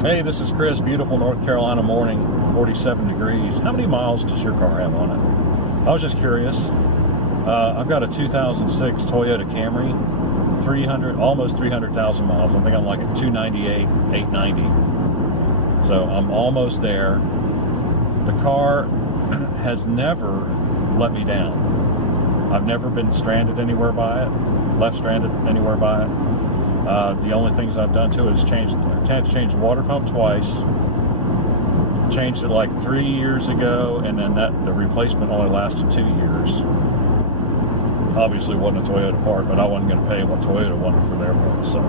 Hey, this is Chris. Beautiful North Carolina morning, 47 degrees. How many miles does your car have on it? I was just curious. I've got a 2006 Toyota Camry, almost 300,000 miles. I think I'm like at 298, 890. So I'm almost there. The car has never let me down. I've never been stranded anywhere by it, left stranded anywhere by it. The only things I've done to it is changed the water pump twice. Changed it like 3 years ago, and then the replacement only lasted 2 years. Obviously, it wasn't a Toyota part, but I wasn't going to pay what Toyota wanted for their parts. So,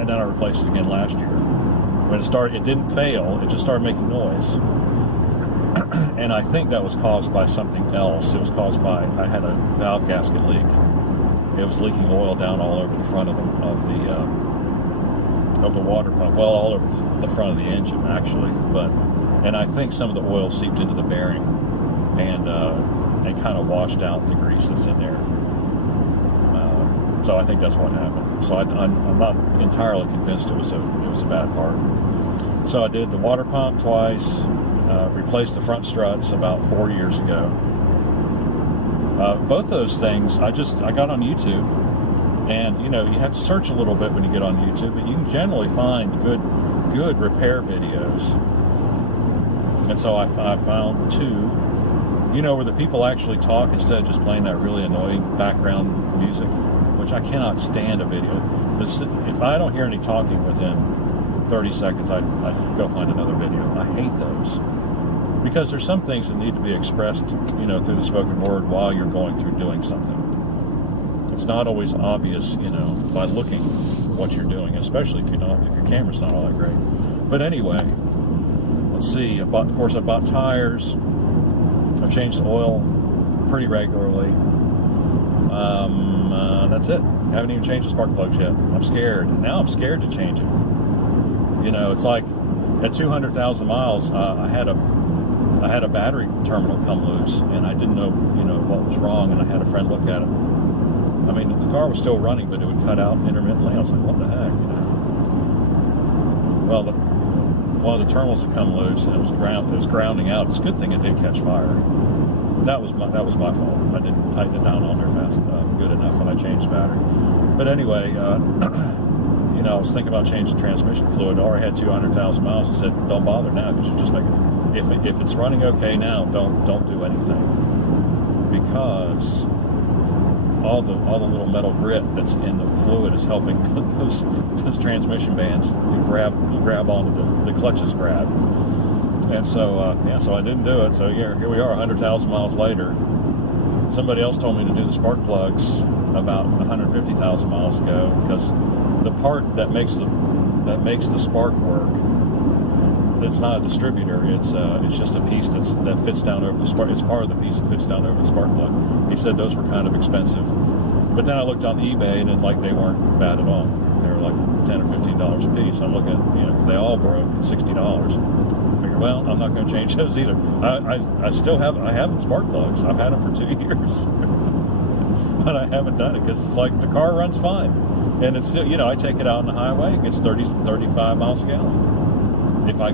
and then I replaced it again last year. When it didn't fail. It just started making noise, and I think that was caused by something else. It was caused by I had a valve gasket leak. It was leaking oil down all over the front of the water pump. Well, all over the front of the engine, actually. And I think some of the oil seeped into the bearing and kind of washed out the grease that's in there. So I think that's what happened. So I'm not entirely convinced it was a bad part. So I did the water pump twice, replaced the front struts about 4 years ago. Both those things I got on YouTube, and you have to search a little bit when you get on YouTube, but you can generally find good repair videos. And so I found two, where the people actually talk instead of just playing that really annoying background music, which I cannot stand a video. If I don't hear any talking within 30 seconds, I go find another video. I hate those. Because there's some things that need to be expressed, through the spoken word while you're going through doing something. It's not always obvious, by looking what you're doing, especially if your camera's not all that great. But anyway, let's see. I bought tires. I've changed the oil pretty regularly. That's it. I haven't even changed the spark plugs yet. I'm scared. Now I'm scared to change it. It's like at 200,000 miles, I had a battery terminal come loose, and I didn't know, what was wrong, and I had a friend look at it. I mean, the car was still running, but it would cut out intermittently. I was like, what the heck, Well, one of the terminals had come loose, and it was grounding out. It's a good thing it did catch fire. That was my fault. I didn't tighten it down on there good enough when I changed the battery. But anyway, I was thinking about changing transmission fluid. I already had 200,000 miles. I said, don't bother now, because you're just making it. If it's running okay now, don't do anything, because all the little metal grit that's in the fluid is helping those transmission bands grab onto the clutches grab. And so so I didn't do it. So here we are, 100,000 miles later. Somebody else told me to do the spark plugs about 150,000 miles ago, because the part that makes the spark work, it's not a distributor. It's just a piece that fits down over the spark. It's part of the piece that fits down over the spark plug. He said those were kind of expensive, but then I looked on eBay, and they weren't bad at all. They were like $10 or $15 a piece. I'm looking at, if they all broke, it's $60. I figured, well, I'm not going to change those either. I have the spark plugs. I've had them for 2 years, but I haven't done it because it's like the car runs fine, and it's still, I take it out on the highway, it gets 35 miles a gallon. If I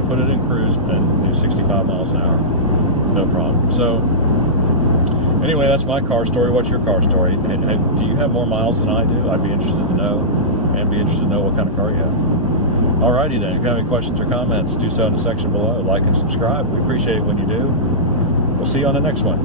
put it in cruise and do 65 miles an hour, no problem. So anyway, that's my car story. What's your car story? Do you have more miles than I do? I'd be interested to know, and be interested to know what kind of car you have. Alrighty then, if you have any questions or comments, do so in the section below. Like and subscribe. We appreciate it when you do. We'll see you on the next one.